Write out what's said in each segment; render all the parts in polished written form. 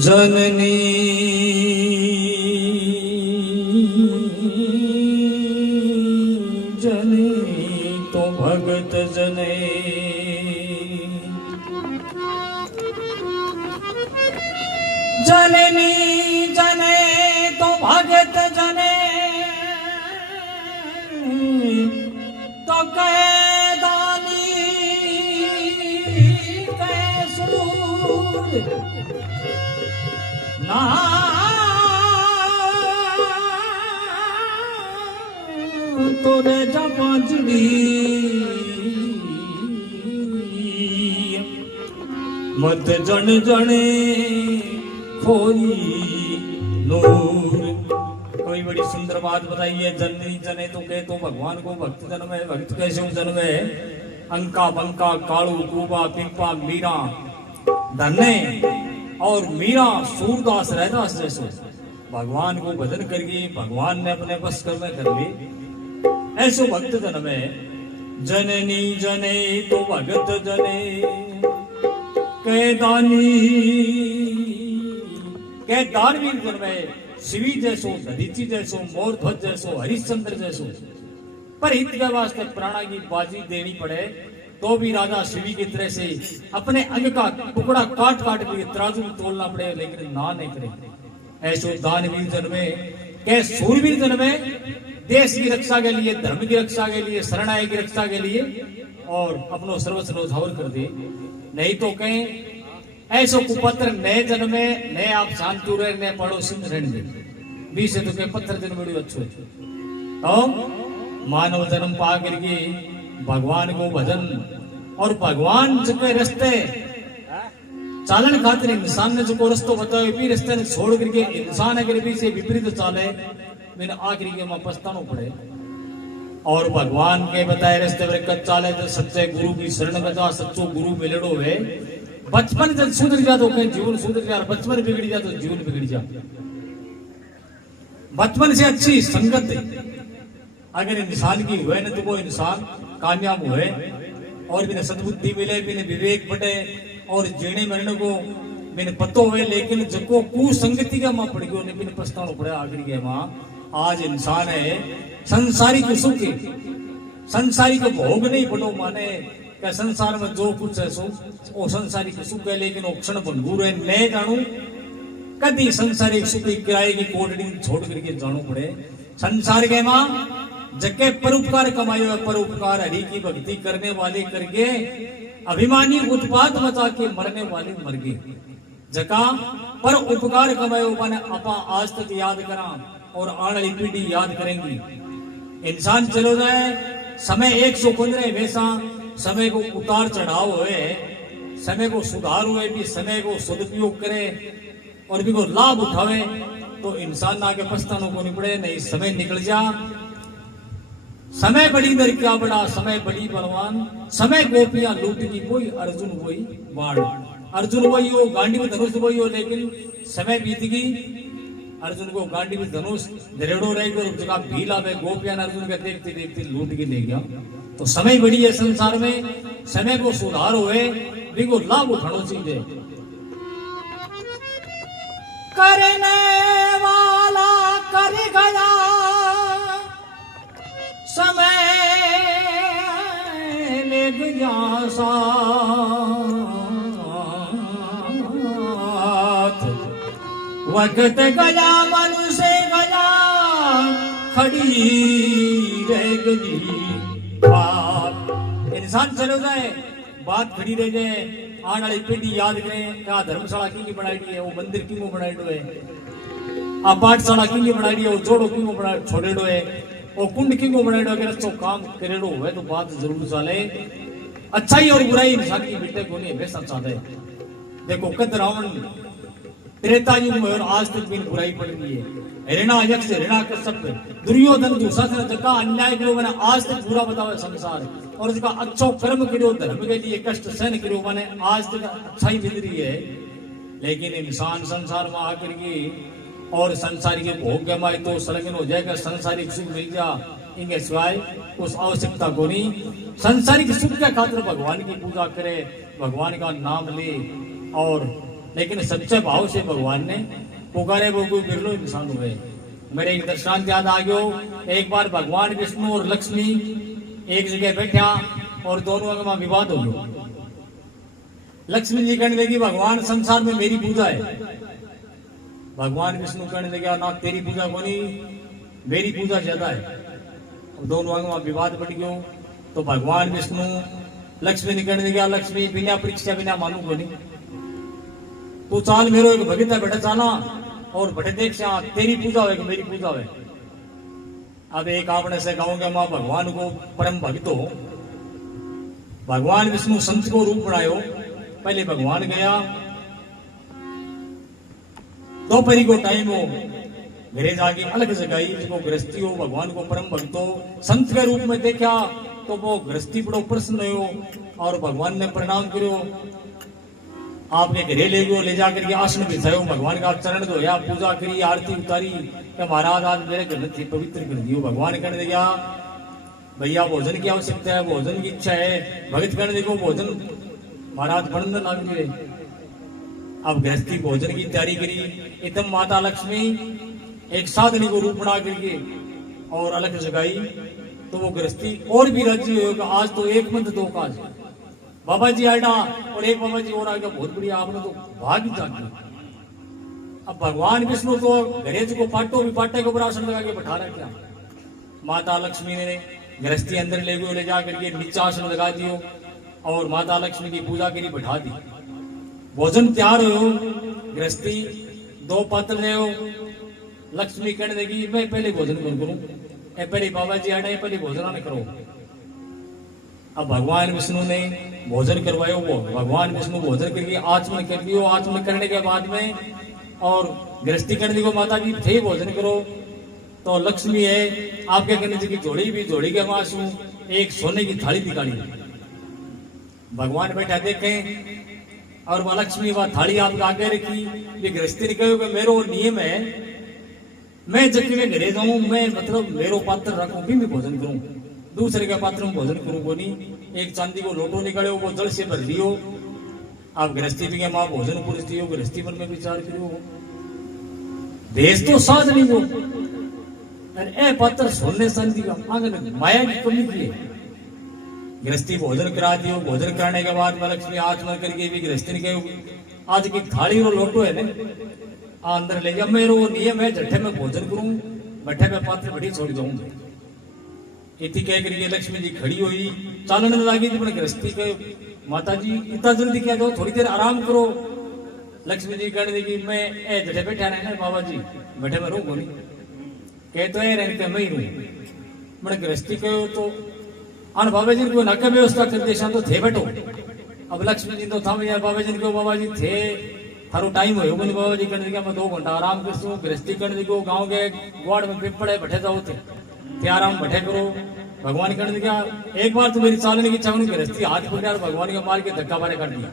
जननी जने तो भगत जने, जननी जने तो भगत जने, तो कैदानी कैसूर ना तोरे जपांजड़ी मत जन जने खोई नूर। कोई बड़ी सुंदर बात बताई है, जननी जने तो कहे तो भगवान को भक्त जन्म है। भक्त कैसे जन्म है? अंका बंका कालू कूबा पिंपा मीरा धन्य और मीरा सूरदास रहदास जैसो भगवान को भजन करके भगवान ने अपने बस कर में कर ली, ऐसो भक्त जन्म है। जननी जने तो भगत जने, कैदानी कैदानवीर जन्म है। शिवी जैसो, दधीची जैसो, मोरध्वज जैसो, हरिश्चंद्र जैसो। पर हित के वास्ते प्राणा की बाजी देनी पड़े तो भी राजा शिवी की तरह से अपने अंग का टुकड़ा काट काट के तराजू में तोलना पड़े, लेकिन ना नहीं करे। ऐसो दानवीर जन्मे, के सूरवीर जन्मे, देश की रक्षा के लिए, धर्म की रक्षा के लिए, शरणाई की रक्षा के लिए और अपनो सर्वस्व न्यौछावर कर दे। नहीं तो कहें ऐसो कुपत्र नए जन्मे, नए आप शांति रहे, नए पड़ोसी में रहने दे। बीस से तो कहे पत्थर जन्म अच्छो तो मानव जन्म पा करके भगवान को भजन और भगवान के रास्ते चालन खातिर इंसान ने जो रस्तो बताओ भी रास्ते ने छोड़ करके इंसान अगर भी से विपरीत चाले मैंने आखिरी के वहां पछताना पड़े। और भगवान के बताए रास्ते पर कच्चा चाले तो सच्चे गुरु की शरण बचा, सच्चो गुरु मिलड़ो है। बचपन जब सुधर जा तो कहीं जीवन सुधर जा, बचपन बिगड़ जा तो जीवन बिगड़ जा। बचपन से अच्छी संगत अगर इंसान की हुए न तो वो इंसान कामयाब हुए और बिना सद्बुद्धि मिले, बिना विवेक बढ़े और जीने मरने को बिना पतो हुए। लेकिन जको कुसंगति का मां पड़ गयो, बिना पछताना पड़े आखिर के मां। आज इंसान है संसारिक सुख, संसारिक भोग नहीं पड़ो माने क्या संसार में जो कुछ है सो वो संसारिक सुख है, लेकिन वो क्षण भंगुर है। नहीं जानू कभी संसारिक सुख किराए की कोटड़ी छोड़ करके जानो पड़े। संसार के मां जके परोपकार कमायो है, परोपकार हरि की भक्ति करने वाले करके अभिमानी उत्पात मचा के मरने वाले मर गए। जका पर उपकार कमायो माने अपा आज तक याद करा और आने वाली पीढ़ी याद करेंगी। इंसान चलो जाए समय 115 वैसा समय को उतार चढ़ाव हुए, समय को सुधार हुए भी समय को सदुपयोग करे और भी को लाभ उठावे तो इंसान आगे पछताना को नहीं पड़े। नहीं समय निकल जा, समय बड़ी दर क्या बड़ा, समय बड़ी बलवान, समय गोपियां लूट की कोई अर्जुन वही बाण। अर्जुन वही हो, गांडी में धनुष वही हो, लेकिन समय बीत गई। अर्जुन को गांडी में धनुष दरेड़ो रहेगी और जगह भील आवे, गोपियां अर्जुन के देखते देखते लूट के ले गया। तो समय बड़ी है संसार में, समय को सुधार हुए भी को लाभ उठाना चाहिए। करने वाला कर गया समय ले गया साथ, वक्त गया मनुष्य गया खड़ी रह गई बात। इंसान चलो जाए बात खड़ी रह जाए, आने वाली पीढ़ी याद करें क्या धर्मशाला की बनाई है, वो मंदिर की बनाई है, आ पाठशाला की बनाई है, वो जोड़ो की बना छोड़ेडो है, वो कुंड की बनाई अगर अच्छो काम करेडो हुए तो बात जरूर चले। अच्छाई और बुराई इंसान की बेटे को नहीं हमेशा चाहते। देखो कद रावण त्रेता युग में और आज तक भी बुराई पड़ रही है। हिरणा यक्ष हिरणा कश्यप दुर्योधन दुशासन जका अन्याय करो मैंने आज तक बुरा बतावे संसार, और इसका अच्छो कर्म करो धर्म के लिए कष्ट सहन करो मैंने आज तक अच्छाई मिल रही है। लेकिन इंसान संसार में आकर के और संसारी के भोग के माए तो संलग्न हो जाएगा, संसारिक सुख मिल जा इनके सिवाय उस आवश्यकता को नहीं। संसारिक सुख के खातिर भगवान की पूजा करे, भगवान का नाम ले, और लेकिन सच्चे भाव से भगवान ने पुकारे वो कोई बिरलो इंसान हुए। मेरे एक दृष्टांत याद आ गयो। एक बार भगवान विष्णु और लक्ष्मी एक जगह बैठा और दोनों में विवाद हो गया। लक्ष्मी जी कहने लगी भगवान संसार में मेरी पूजा है। भगवान विष्णु कहने लगे ना तेरी पूजा को नहीं, मेरी पूजा ज्यादा है। दोनों में विवाद बढ़ गयो। तो भगवान विष्णु लक्ष्मी ने कहने लगे लक्ष्मी बिना परीक्षा बिना मानू को नहीं, तू चाल मेरो एक भगत है बेटा चाला और बटे देख से तेरी पूजा हो मेरी पूजा हो। अब एक आपने से कहूंगा मां भगवान को परम भक्त हो। भगवान विष्णु संत को रूप बनायो। पहले भगवान गया, दोपहरी को टाइम हो, घरे जाके अलग जगाई जिसको गृहस्थी हो, भगवान को परम भक्त हो, संत के रूप में देखा तो वो गृहस्थी बड़ो प्रसन्न हो और भगवान ने प्रणाम करो। आपने घरे ले गयो, ले जाकर के आसन बिछायो, भगवान का चरण धोया, पूजा करी, आरती उतारी कि महाराज आज मेरे घर थी पवित्र कर दियो। भगवान कहने लगा भैया भोजन की आवश्यकता है, भोजन की इच्छा है। भगत कहने देखो भोजन महाराज बनने लग गए। अब गृहस्थी भोजन की तैयारी करी। एकदम माता लक्ष्मी एक साधनी को रूप बना करके और अलग जगाई तो वो गृहस्थी और भी राजी होगा। आज तो एक मंथ दो काज, बाबा जी आया और एक बाबा जी और आ गया, बहुत बढ़िया, आपने तो भाग ही जाती। अब भगवान विष्णु तो घरेज को पाटो भी पाटे के ऊपर आसन लगा के बैठा रहा। क्या माता लक्ष्मी ने गृहस्थी अंदर ले गए, ले जा करके नीचा आसन लगा दियो और माता लक्ष्मी की पूजा करी, बैठा दी। भोजन तैयार हो, गृहस्थी दो पात्र ले हो। लक्ष्मी कहने लगी मैं पहले भोजन करूं, पहले बाबा जी आए पहले भोजन न करो। अब भगवान विष्णु ने भोजन करवायो। वो भगवान विष्णु भोजन करके आचमन कर दियो। आचमन करने के बाद में और गृहस्थी करने लगी माता जी थे भोजन करो। तो लक्ष्मी है आपके कहने की जोड़ी भी, जोड़ी के मासू एक सोने की थाली निकाली। भगवान बैठा देखें और वह लक्ष्मी वह थाली आपके आगे रखी। ये गृहस्थी ने कहो कि मेरो नियम है मैं जब मैं घरे जाऊं मैं मतलब मेरो पात्र रखूं भी मैं भोजन करूं, दूसरे के पात्र में भोजन करूं को नहीं। एक चांदी को लोटो निकालो, वो जल से भर लियो। आप गृहस्थी भी मां भोजन पुरुष दियो, गृहस्थी मन में विचार करो देश तो साज नहीं हो ए पात्र सोने चांदी का आंगन माया की कमी की है। गृहस्थी भोजन करा दियो। भोजन कराने के बाद लक्ष्मी आचमन करके भी गृहस्थी ने कहो आज की थाली और लोटो है ना अंदर ले जा, मेरो नियम है जट्ठे में भोजन करूं, बट्ठे में पात्र बड़ी छोड़ जाऊं। इतनी कह करके लक्ष्मी जी खड़ी हुई, चालने लगी थी। मैंने गृहस्थी के माता जी इतना जल्दी क्या जाओ, थोड़ी देर आराम करो। लक्ष्मी जी कहने लगी मैं जट्ठे बैठा रहना बाबा जी, बैठे में रू बोली कह तो रहने मैं ही रू। मैंने गृहस्थी कहो तो अन बाबा जी को नाका व्यवस्था कर दे तो थे बैठो। अब लक्ष्मी जी तो था बाबा जी को बाबा जी थे थारो टाइम हो बोले बाबा जी करने लगा मैं 2 घंटा आराम करसूं। गृहस्थी करने लगे गाँव के ग्वाड़ में पिपड़े बैठे जाओ थे आराम बैठे करो। भगवान करने लगा एक बार तो मेरी चालने की इच्छा नहीं, गृहस्थी हाथ पकड़ा और भगवान का मार के धक्का मारे कर दिया।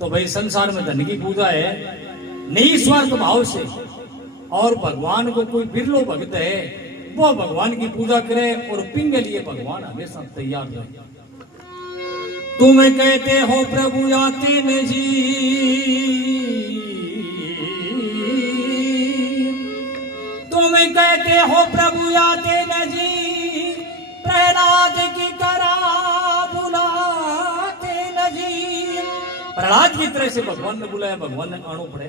तो भाई संसार में धन की पूजा है निस्वार्थ भाव से, और भगवान को कोई बिरलो भक्त है वो भगवान की पूजा करे और पिंग लिए भगवान हमेशा तैयार रहे। तुम कहते हो प्रभु आते नहीं, तुम कहते हो प्रभु आते नहीं, प्रहलाद की तरह बुलाते नहीं। प्रहलाद की तरह से भगवान ने बुलाया, भगवान ने आनो पड़े।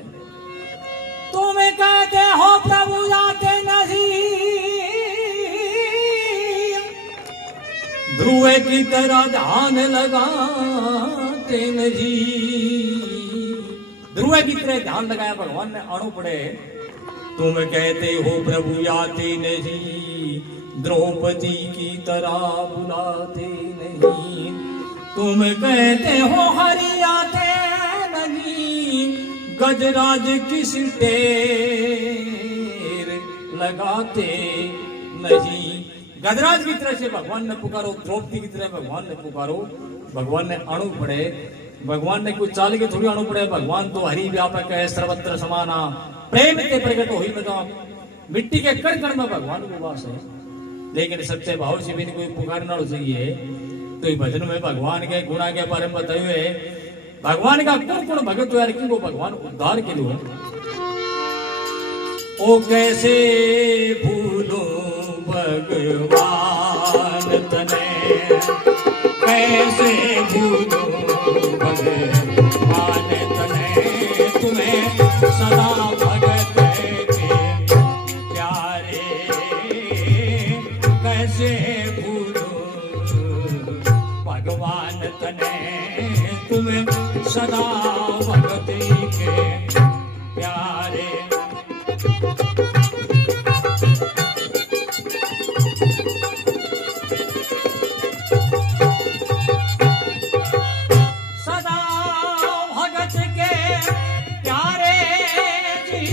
तुम कहते हो प्रभु आते नहीं, ध्रुव की तरह ध्यान लगाते नहीं। ध्रुव की तरह ध्यान लगाया, भगवान ने आनो पड़े। तुम कहते हो प्रभु आते नहीं, द्रौपदी की तरह बुलाते नहीं। तुम कहते हो हरि आते नहीं, गजराज की टेर लगाते नहीं। गजराज की तरह से भगवान ने पुकारो, द्रौपदी की तरह भगवान ने पुकारो। भगवान ने अणु पड़े, भगवान ने कुछ चाल के थोड़ी अणु पड़े। भगवान तो हरि व्यापक है, सर्वत्र समाना, प्रेम के प्रकट हो ही में तो मिट्टी के कण कण में भगवान को वास है। लेकिन सच्चे भाव से भी कोई पुकारना चाहिए। तो ये भजन में भगवान के गुणा के बारे में बताए हुए भगवान का कौन कौन भगत यार कि वो भगवान उद्धार के लिए ओ कैसे भूलो भगवान तने, कैसे भूलो भगवान तने, तुम्हें सदा भगत के प्यारे, कैसे भूलो भगवान तने, तुम्हें सदा भगत के प्यारे। सदा भगत के प्यारे जी,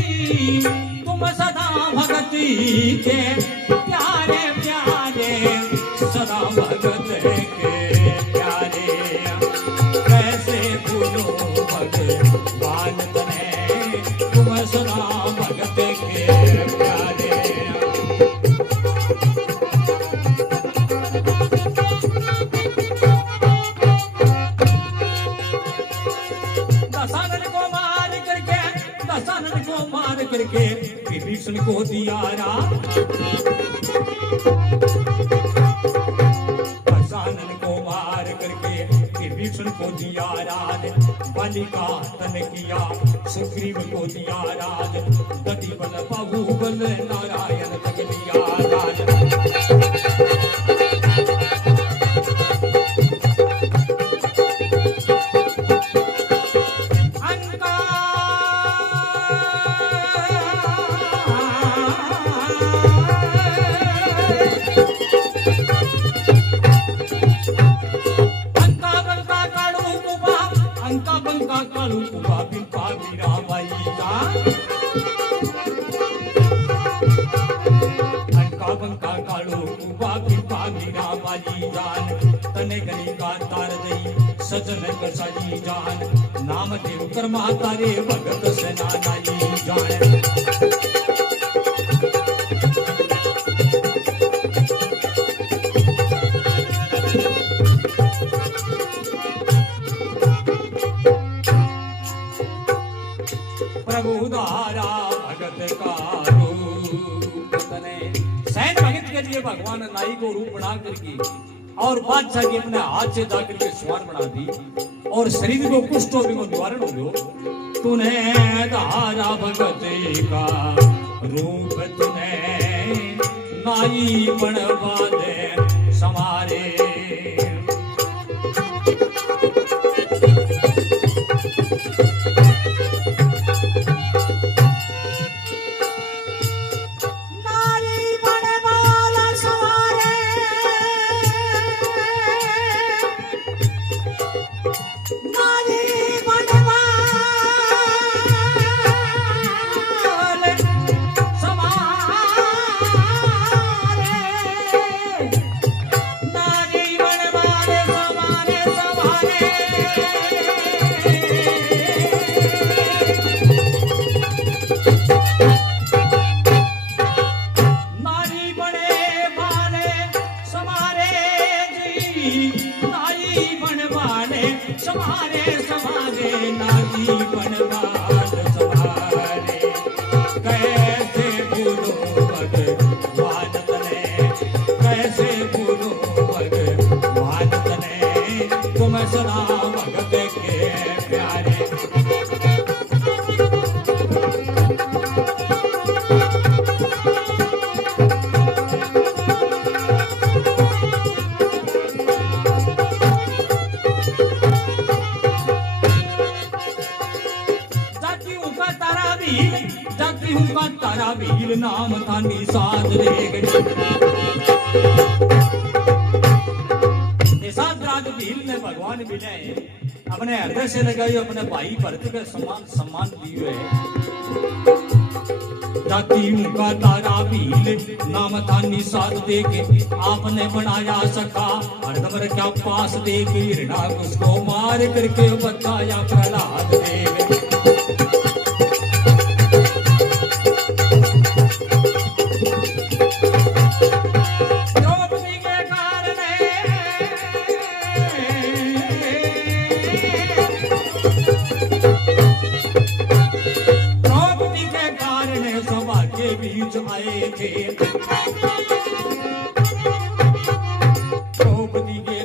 तुम सदा भगती के प्यारे प्यारे, सदा भगत के प्यारे, कैसे भूलो भगवान तने, तुम सदा भगत के प्यारे। दशानन को मार करके विभीषण को दिया राज, दशानन को मार करके विभीषण को दिया राज, बलि का तन किया सुग्रीव को दिया राज, दधि बल बाहुबल नारायण तक दिया राज। अंका बंका कालू कुबा बिपा मीराबाई का, अंका बंका कालू कुबा बिपा मीराबाई जान, तने गनी का तार दई सजन कसाई जान, नाम देव कर्मा तारे भगत सेना नाई जान। प्रभु धारा भगत का रूप तने, सैन भगत के लिए भगवान नाई को रूप बना करके और बादशाह के अपने हाथ से जाकर के स्वान बना दी और शरीर को कुष्ठ रोग को निवारण हो गयो। तूने धारा भगत का रूप तूने नाई बनवा दे समारे, समारे समारे नाजी बनवाल समारे, कैसे भूलो भगवान तने, कैसे भूलो भगवान तने, तुम सदा भगत के प्यारे। जाती हूँ का तारा वीर नाम था निषाद रे, निषाद राज भील ने भगवान विजय अपने हृदय से लगाई, अपने भाई भरत के समान सम्मान दिए। जाती हूँ का तारा वीर नाम था निषाद देके, आपने बनाया सखा हरदम रखा पास देके, हिरणाक उसको मार करके बचाया प्रहलाद देव।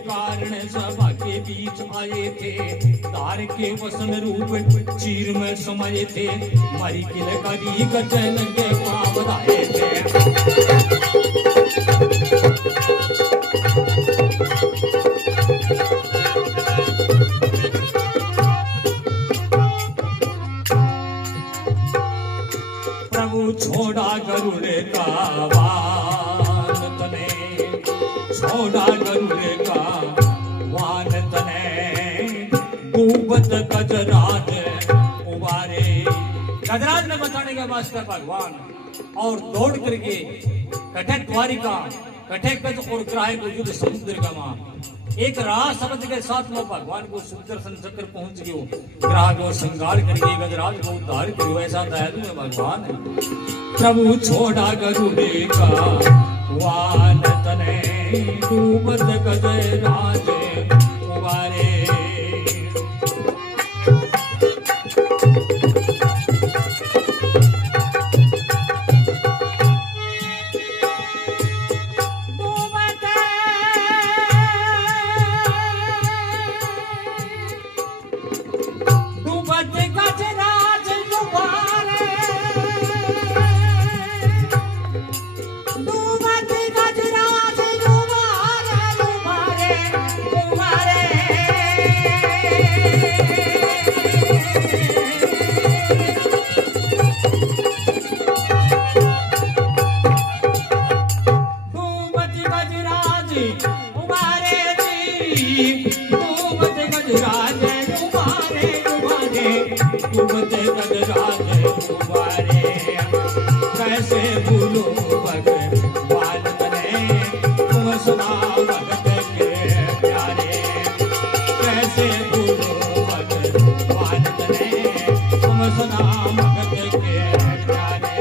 कारण सभा के बीच आए थे, तार के वसन रूप चीर में समाये थे, मारी किलकारी गजल के पाँव बढ़ाए थे। प्रभु छोड़ा गरुड़ का वान तने, छोड़ा गरुड़ का वान तने, डूबत गजराज उबारे। गजराज ने बताने के वास्ते भगवान और दौड़ करके कठे द्वारिका, कठे गज और ग्राह को युद्ध समुद्र का मां एक राह शब्द के साथ में भगवान को सुदर्शन चक्र पहुंच गयो, ग्राह को संगार करके गजराज को उद्धार करो। ऐसा दयालु है भगवान। प्रभु छोड़ा गरुड़ का वान तने, डूबत गजराज उबारे। कैसे भूलो भगवान तने, तुम सुना भगत के प्यारे। कैसे भूलो भगवान तने, तुम सुना भगत के प्यारे।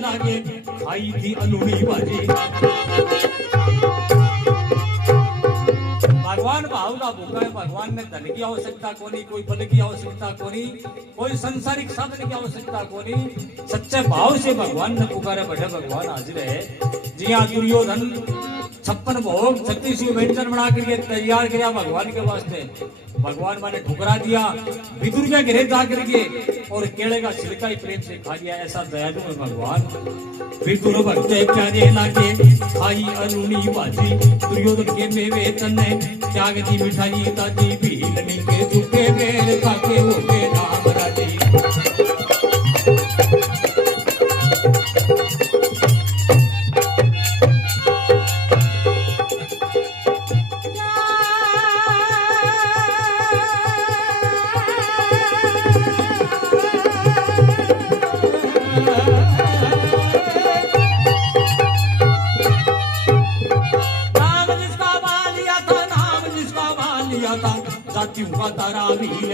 लागे खाई थी अलूड़ी बाजी। भगवान भावना भूखा है, भगवान में धन की आवश्यकता कोनी, कोई बल की आवश्यकता कोनी, कोई संसारिक साधन की आवश्यकता कोनी। सच्चे भाव से भगवान ने पुकारे, बैठे भगवान हाजिर है। जी हाँ, दुर्योधन 56 भोग 36 व्यंजन बना करके तैयार किया भगवान के वास्ते। भगवान मैंने ठुकरा दिया, विदुर के घरे जा करके और केले का छिलका ही प्रेम से खा लिया। ऐसा दयालु है भगवान। विदुर भक्त प्यारे लागे खाई अलूनी बाजी, दुर्योधन के मेवे तने त्याग दी मिठाई ताजी, भीलनी के झूठे बेर खाके हो गए राम राजी। जातियों का तारा भील,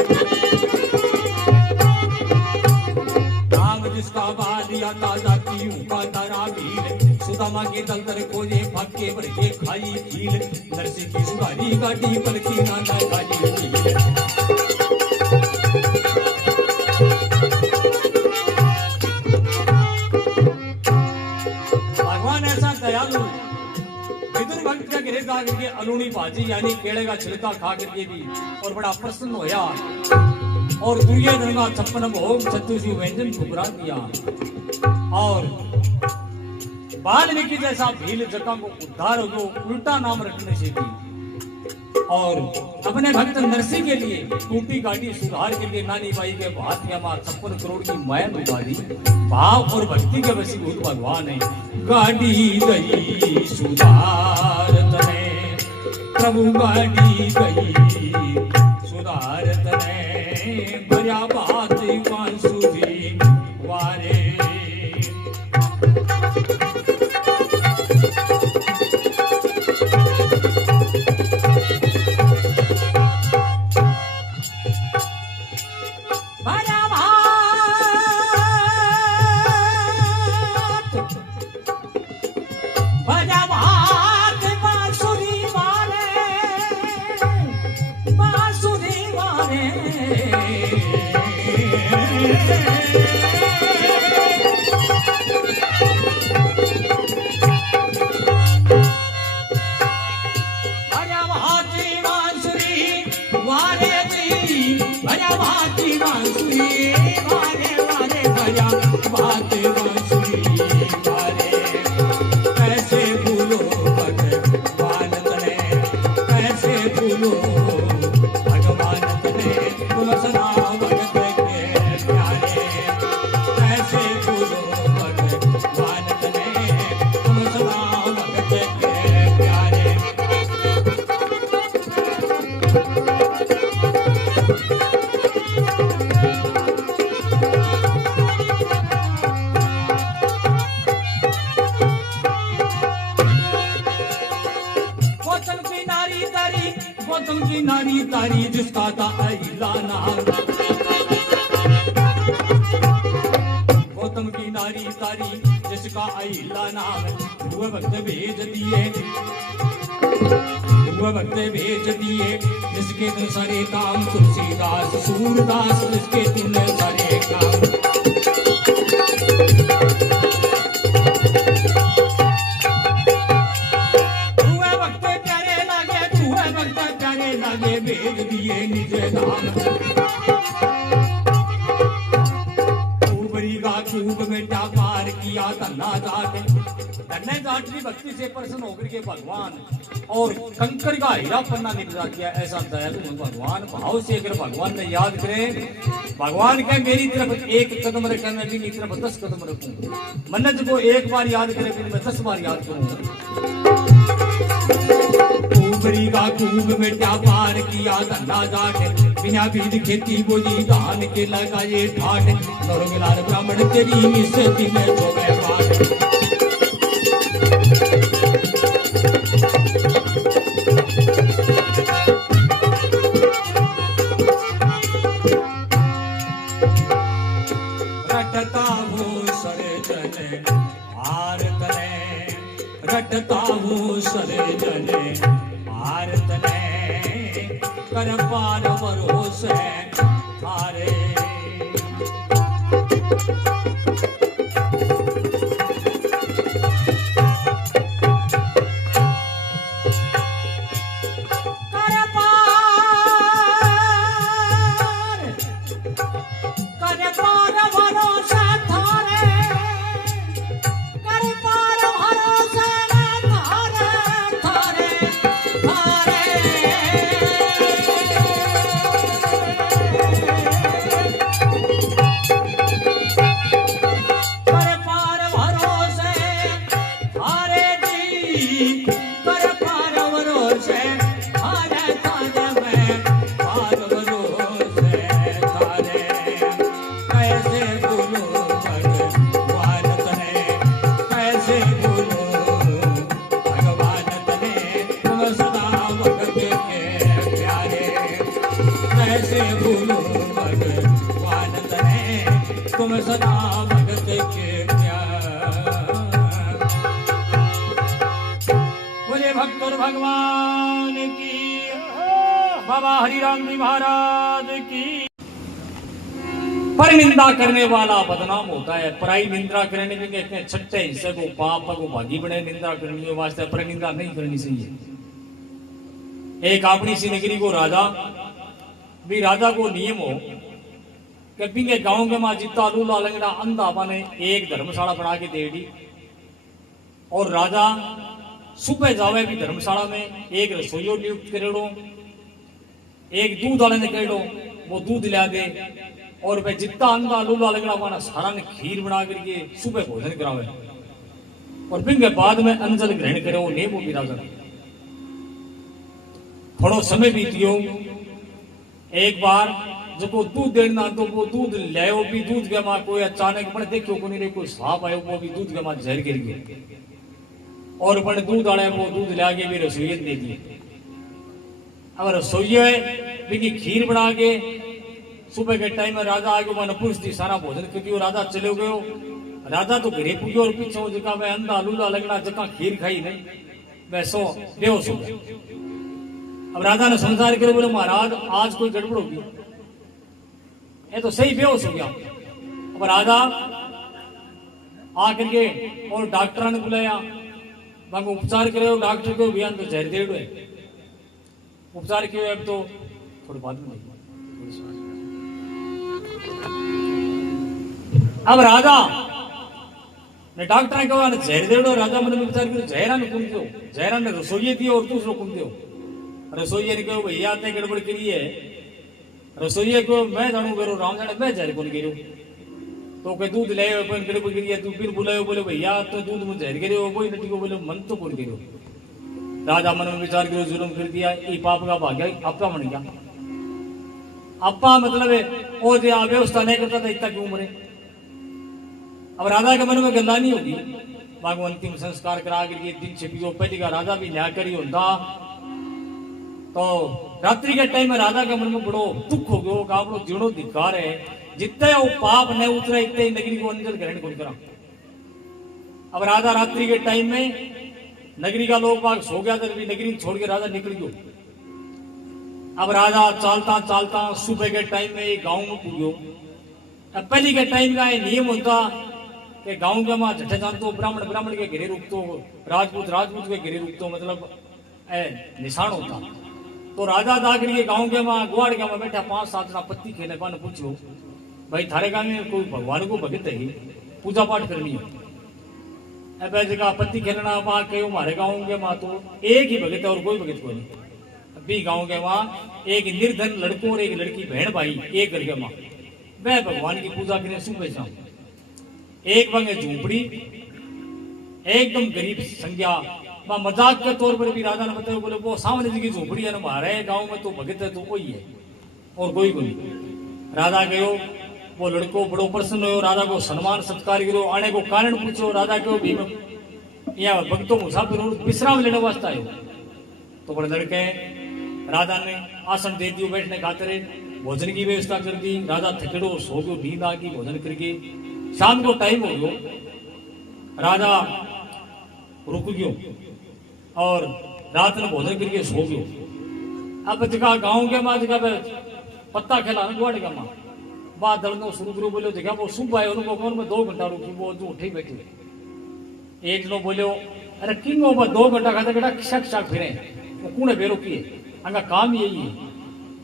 नाम जिसका बालिया था जातियों का तारा भील। सुदामा के दलदल खोजे फाके भर के खाई भील, नरसी की सुधारी गाड़ी पलकी नाना खाई भील। भगवान ऐसा दयालु, विदुर भक्त के घरे जा करके अलूनी भाजी यानी केले का छिलका खा करके भी और बड़ा प्रसन्न होया, और दुर्योधन का 56 भोग 36 व्यंजन ठुकरा दिया। और वाल्मीकि जैसा भील जका को उद्धार हो गयो उल्टा नाम रखने से भी, और अपने भक्त नरसी के लिए टूटी गाड़ी सुधार के लिए नानी बाई के भात या मां 56 करोड़ की मैल उठा दी। भाव और भक्ति के वशीभूत भगवान है। गाड़ी गई सुधार तने, प्रभु गाड़ी गई सुधार तने, भरिया बात बांसुरी वारे। भजा गौतम की नारी तारी जिसका था अहिला नाम, गौतम की नारी तारी जिसका अहिला नाम, हुए भक्त भेज दिए, हुए भक्त भेज दिए जिसके तुम सारे काम, तुलसीदास सूरदास जिसके तुमने सारे काम। भेज दिए निज धाम, खूबरी का खूब बेटा पार किया धन्ना जाट, धन्ने जाट की भक्ति से प्रसन्न होकर के भगवान और कंकर का हीरा पन्ना निकला किया। ऐसा दयालु भगवान भाव से अगर भगवान ने याद करे, भगवान के मेरी तरफ एक कदम रखे मैं मेरी तरफ 10 कदम रखूं, मन्नत को एक बार याद करे फिर मैं 10 बार याद करूंगा। खूबरी का खूब बेटा पार किया धन्ना जाट, बिना बीज खेती बोली धान के लगाए ठाट, नौर मिलार ब्राह्मण तेरी मिसती में सोवे पाट। रटता हूँ सरे जने हार तने, रटता हूँ सरे जने भारत ने कर पार भरोसे थारे। कैसे भूलो भगवान तने तुम सदा भगत के प्यार। बोले भक्त और भगवान की, बाबा हरिराम जी महाराज की। पर निंदा करने वाला बदनाम होता है, पराई निंदा करने में कहते हैं छठे हिस्से को पाप को भागी बने। निंदा करने के वास्ते पर निंदा नहीं करनी चाहिए। एक अपनी सी नगरी को राजा भी, राजा को नियम हो कि बिंगे गांव के मां जितना लूला लंगड़ा अंधा बने एक धर्मशाला बना के दे दी, और राजा सुबह जावे भी धर्मशाला में एक रसोइयो नियुक्त करेड़ो, एक दूध वाले ने करेड़ो वो दूध ला दे, और वह जितना अंधा लूला लंगड़ा बना सारा ने खीर बना करके सुबह भोजन करावे, और बिंगे बाद में अंजल ग्रहण करे वो नेम भी राजा। थोड़ो समय बीतियो, एक बार जब वो दूध देना तो वो दूध ले भी दूध के मां कोई अचानक बड़े देखो को नहीं कोई सांप आयो वो भी दूध के मां जहर गिर गए, और बड़े दूध वाले वो दूध ले आके भी रसोई दे दिए। अब रसोई भी खीर बना के सुबह के टाइम में राजा आगे मैंने पूछ दी सारा भोजन क्योंकि राजा चले गयो। राजा तो घरे पुगे और पीछे जगह वह अंधा लूला लगना जगह खीर खाई नहीं वह सो बेहोश हो गया। अब राजा ने संसार के बोले महाराज आज कोई गड़बड़ होगी, ये तो सही बेहोश हो गया। अब राजा आकर के और डॉक्टर ने बुलाया, बाकी उपचार करे डॉक्टर को बयान तो जहर दे दो उपचार किए। अब तो थोड़ी बाद में अब राजा ने डॉक्टर ने कहा जहर दे दो, राजा मैंने उपचार किया जहरा ने कुन दो, जहरा ने रसोई दी और दूसरों कुन दो। रसोई ने कहो भैया आपने गड़बड़ करी है, रसोई को मैं जानू करो राम जाने मैं जहर कौन गिरो, तो के दूध ले गड़बड़ करी है, तू फिर बुलायो बोले भैया तो दूध मुझे जहर गिरे हो कोई नटी को बोले मन तो कौन गिरो। राजा मन में विचार करो जुल्म कर दिया, ये पाप का भाग्य आपका बन गया। आपा मतलब वो जो व्यवस्था नहीं करता था इतना क्यों मरे। अब राजा के मन में गल्ला नहीं होगी, बागो अंतिम संस्कार करा के दिन छिपियो पहली का राजा भी न्याय करी होता तो रात्रि के टाइम में राजा के मन में बड़ो दुख हो गयो, आपनो जीणो धिक्कार है, जितने वो पाप न उतरे इतने ही नगरी को अंदर ग्रहण कौन करा। अब राजा रात्रि के टाइम में नगरी का लोग बाग सो गया, तो नगरी छोड़ के राजा निकल गयो। अब राजा चालता चालता सुबह के टाइम में एक गांव में पूछो। अब पहली के टाइम का ये नियम होता कि गांव के मां झटे जानतो, ब्राह्मण ब्राह्मण के घेरे रुकतो, राजपूत राजपूत के घेरे रुकतो, मतलब निशान होता। तो राजा दागरी के गांव के मां गुआड़ के मां बैठा 5-7 जना पत्ती खेले पान पूछो, भाई थारे गांव में कोई भगवान को भगत है, पूजा पाठ करनी है। अब जगह पत्ती खेलना पा के हमारे गांव के मां तो एक ही भगत है और कोई भगत को नहीं। अभी गांव के मां एक निर्धन लड़कों और एक लड़की बहन भाई एक घर के मां वह भगवान की पूजा करें सुबह शाम। एक बंगे झूपड़ी एकदम गरीब संज्ञा, मजाक के तौर पर भी राजा ने बताया, बोले वो सामने जी की झूपड़ी है ना, हमारे गांव में तो भगत है तो वही है और कोई को नहीं। राजा गयो, वो लड़को बड़ो प्रसन्न हो, राजा को सम्मान सत्कार करो, आने को कारण पूछो। राजा को भी यहाँ भक्तों मुसाफिर विश्राम लेने वास्ते आयो। तो बड़े लड़के राजा ने आसन दे दियो बैठने खातिर, भोजन की व्यवस्था कर दी। राजा थकेड़ो सो गयो, नींद आ गई, भोजन करके शाम को टाइम हो गयो। राजा रुक गयो और रात में भोजन करके सो गयो। अब जगह गांव के मां जगह पत्ता खेला ना गुआड़ का मां बात दलनो शुरू करो, बोलो जगह वो सुबह आयो उनको कौन में 2 घंटा रुकी, वो जो उठी बैठी। एक जनो बोलो, अरे किंगो 2 घंटा खाता बेटा शक शक फिरे, वो कूने बेरो किए, अंगा काम यही है।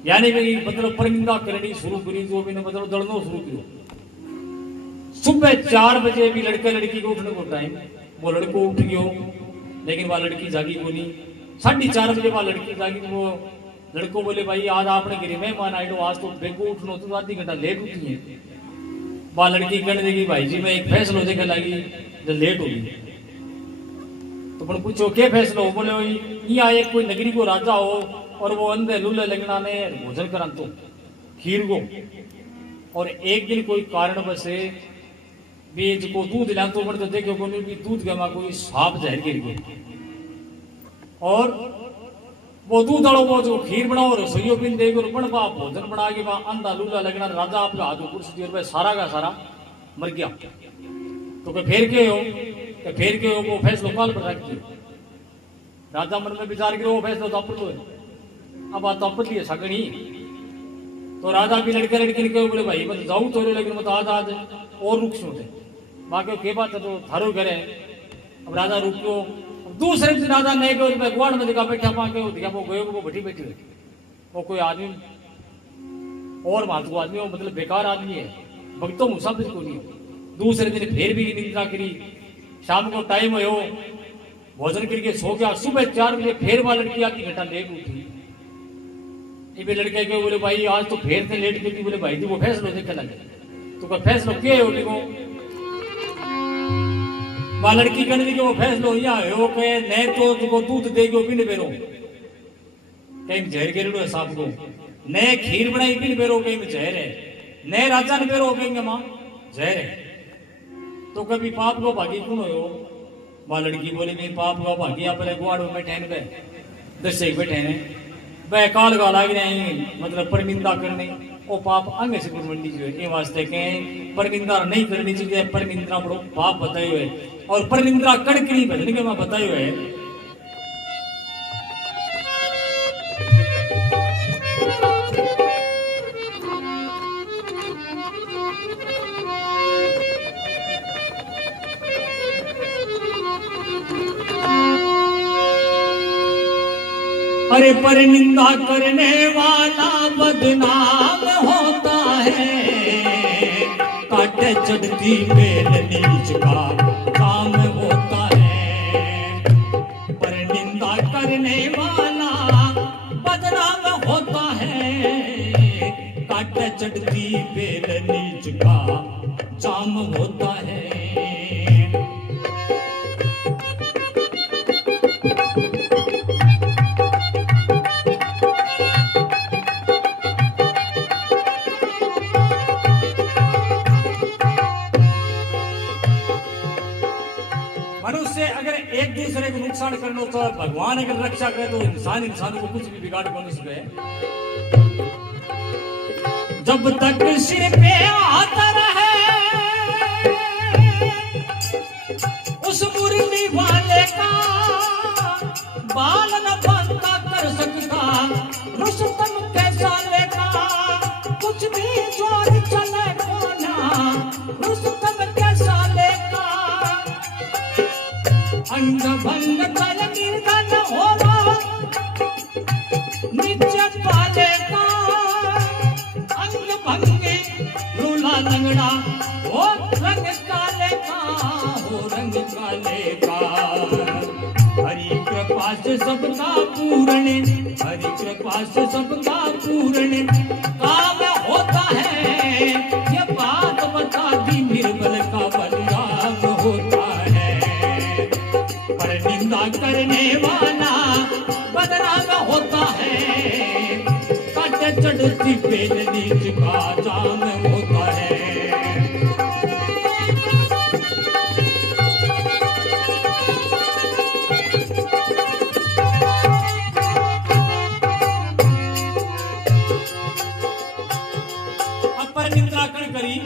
यानी कि मतलब परनिंदा करनी शुरू करी, जो भी मतलब दलनो शुरू करो। सुबह 4 बजे भी लड़के लड़की को उठने को टाइम, वो लड़को उठ गयो लेकिन वह लड़की जागी को नहीं। 4:30 बजे वह लड़की जागी, वो लड़को बोले भाई आज आपने गिरी मेहमान आइडो, आज तो बेगो उठनो तो आधी घंटा लेट उठी है। वह लड़की कहने लगी भाई जी मैं एक फैसलो देखे लगी जब लेट होगी। तो पर पूछो क्या फैसलो हो, बोले यहाँ एक कोई नगरी को राजा हो और वो अंधे लूले लगना ने भोजन करा तो खीर को, और एक दिन कोई कारण बसे बीज को दूध ला तो बढ़ते देखो को भी दूध के मां कोई सांप जहर गिर गए, और वो दूध वालों वो जो खीर बनाओ रसोइयो पिन देगी और बनवा भोजन बना के वहां अंधा लूला लगना, राजा आपका हाथ ऊपर से दिया सारा का सारा मर गया। तो क्या फेर के हो, क्या फेर के हो वो फैसलो काल पर रख दियो। राजा मन में विचार करो वो फैसलो तो अपन लो है, अब बात तो अपन लिए सगनी। तो राजा भी लड़के लड़के के बोले भाई मैं जाऊं तो लेकिन मैं तो आज और रुक सोते बाकी के बात है तो थारो करे। अब राजा रुको, दूसरे दिन राजा नहीं गयो, मैं गुआड़ में दिखा बैठा पा के दिखा वो गयो वो बैठी बैठी हुई, वो कोई आदमी और मातू आदमी वो मतलब बेकार आदमी है, भक्तों मुसाफिर को नहीं। दूसरे दिन फिर भी निंदा करी, शाम को टाइम हो भोजन करके सो गया। सुबह 4 बजे फिर वह लड़की आधी घंटा लेट उठी। ये लड़के के बोले भाई आज तो फिर से लेट करती, बोले भाई जी वो फैसलो देखे लगे। तो क्या फैसलो क्या है वो, वह लड़की कहने लगी वो फैसलो यहाँ हो के न तो दूध देगी पिंड बेरो कहीं जहर गिरो है सांप को, न खीर बनाई पिंड बेरो कहीं जहर है, न राजा ने बेरो कहेंगे मां जहर है। तो कभी पाप को भागी कौन हो, वह लड़की बोली मैं पाप का भागी अपने गुआड़ में बैठे पे 10 बैठे ने वह काल का लाग रहे मतलब परनिंदा करने वो पाप अंग से मंडी जो है वास्ते कहें परनिंदा नहीं करनी चाहिए। परनिंदा बड़ो पाप बताए हुए और परनिंदा कड़कड़ी भजन के मैं बताए हुए। अरे पर निंदा करने वाला बदनाम होता है, काटे चढ़ती मेल नीच का काम होता है। पर निंदा करने वाला बदनाम होता है, काटे चढ़ती मेल नीच का जाम होता है। मनुष्य अगर एक दूसरे को नुकसान करना तो भगवान अगर रक्षा करे तो इंसान इंसान को कुछ भी बिगाड़ कौन सके। जब तक सिर पे आता रहे उस मुरली वाले का बाल न बनता कर सकता रुस्तम के साले का कुछ भी जोर चले कोना रुस्तम के साले का अंग भंग कर निर्धन होगा नीचे वाले का अंग भंगे लूला लंगड़ा हो रंग काले का हो रंग काले का। हरि कृपा से सबका पूर्ण हरि कृपा से सबका पूर्ण काम होता है। ये बात बता दी निर्बल का बलिदान होता है। पर निंदा करने वाला बदनाम होता है। काटे चढ़ती बेल नीच का जाम होता है। करी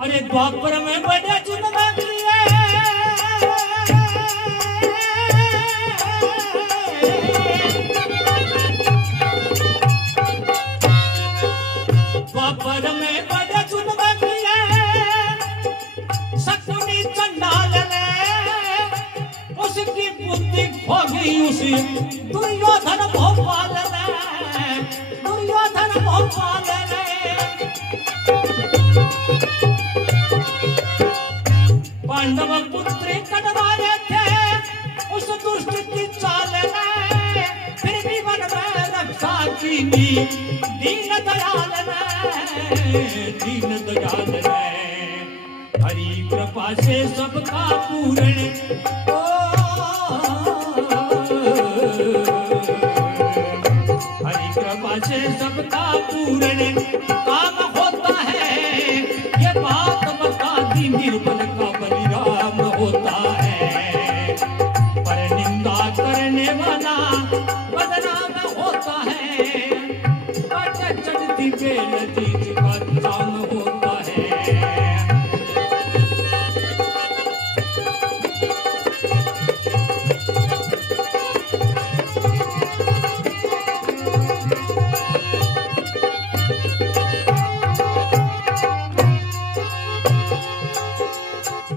अरे द्वापर में बड़े जुल्म किए द्वापर में बड़े जुल्म किए शकुनी चंडाल ने उसकी बुद्धि खो गई उस दुर्योधन भोपाल ने दुर्योधन भोपाल ने पांडव पुत्री कटवाए थे उस दुष्ट की चाल ने फिर भी मन में रक्षा की दीन दयाल ने दीन दयाल ने। हरि कृपा से सबका पूर्ण हरि कृपा से सबका पूर्ण काम होता है। ये बात बता दी निर्बल का बलिदान होता है। पर निंदा करने वाला बदनाम होता है। काटे चढ़ती बेल नीच का जाम होता है।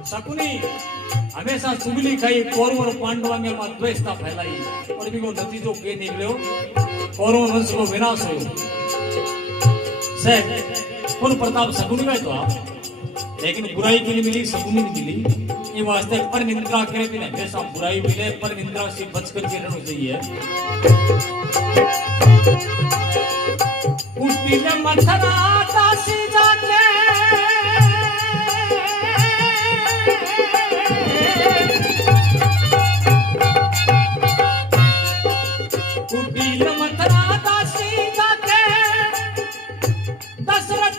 शकुनी हमेशा चुगली खाई कौरव और पांडवा में द्वेषता फैलाई और भी को नतीजों के निकले कौरव वंश को विनाश हो पूर्ण प्रताप शकुनी का तो आप लेकिन बुराई के लिए मिली शकुनी नहीं मिली। ये वास्ते पर निंदा करे भी हमेशा बुराई मिले पर निंदा से बचकर के रहना चाहिए। कुटी में मथरा दासी जाके कुटील मथुरा दासी जाके दशरथ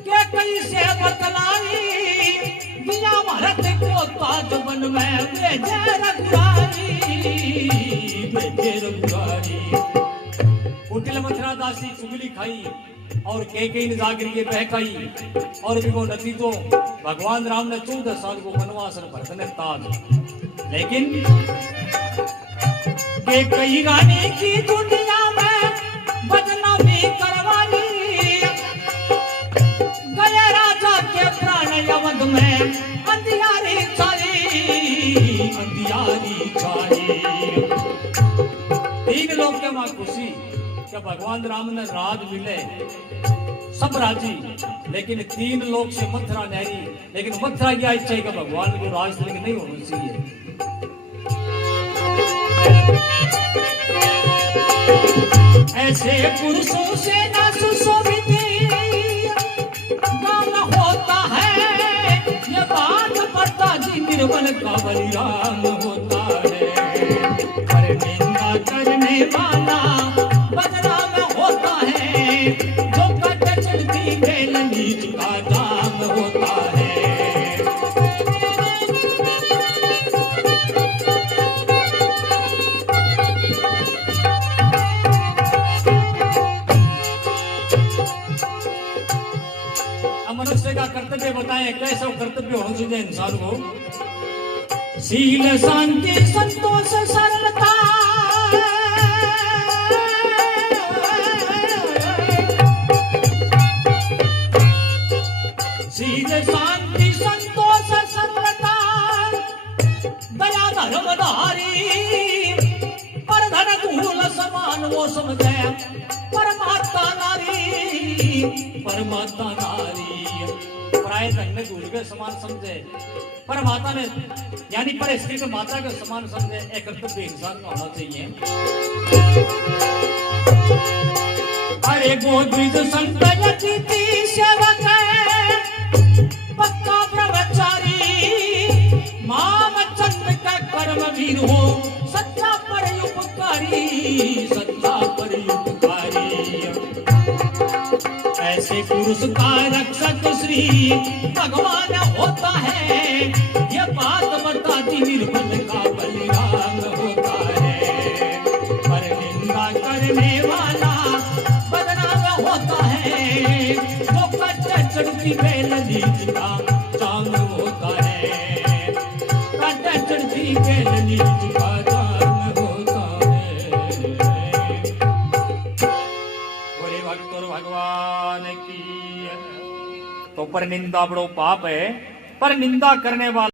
के कैसे बतलाई दिया भरत को ताज बन में भेजे रघुराई। कुटील मथुरा दासी चुगली खाई और कई ने जाकर के बहकाई और भी वो नतीजों भगवान राम ने 14 साल को वनवास भरत ने ताज। लेकिन के कई रानी की दुनिया में बदनामी करवानी गए राजा के प्राण यवद में अंधियारी छाई अंधियारी छाई। 3 लोग के मां खुशी कि भगवान राम ने राज मिले सब राजी लेकिन 3 लोग से मथुरा नहीं लेकिन मथुरा की इच्छा है कि भगवान को राज नहीं होना चाहिए। ऐसे पुरुषों से न सुशोभित गान होता है। ये बात पता जी निर्बल का बलिदान होता है। पर निंदा करने वाला बदनाम होता है। जो कट चढ़ती बेल नीच का दाम होता है। कर्तव्य बताए, कैसा कर्तव्य होना चाहिए इंसान को। शील शांति संतोष सरलता, शील शांति संतोष सरलता, दया धर्म धारी, पर धन धूल समान वो समझे परमात्मा नारी, परमात्मा नारी। प्राय धन ने धूल के समान समझे, पर माता ने यानी पर स्त्री को माता के समान समझे, एक कर्तव्य इंसान का होना चाहिए। अरे गोद्विज संत यति सेवक पक्का ब्रह्मचारी, मामचंद का कर्म वीर हो, सच्चा पर उपकारी, सच्चा पर उपकारी। ऐसे पुरुष का रक्षक श्री भगवान होता है, ये बात बताती निर्बल का बलिदान होता है। पर निंदा करने वाला बदनाम होता है, वो कच्चा चढ़ती बेल नीच का चांद होता है, कच्चा चढ़ती बेल नीच का चांद होता है। बोले भक्तों भगवान की। तो पर निंदा बड़ो पाप है, पर निंदा करने वाला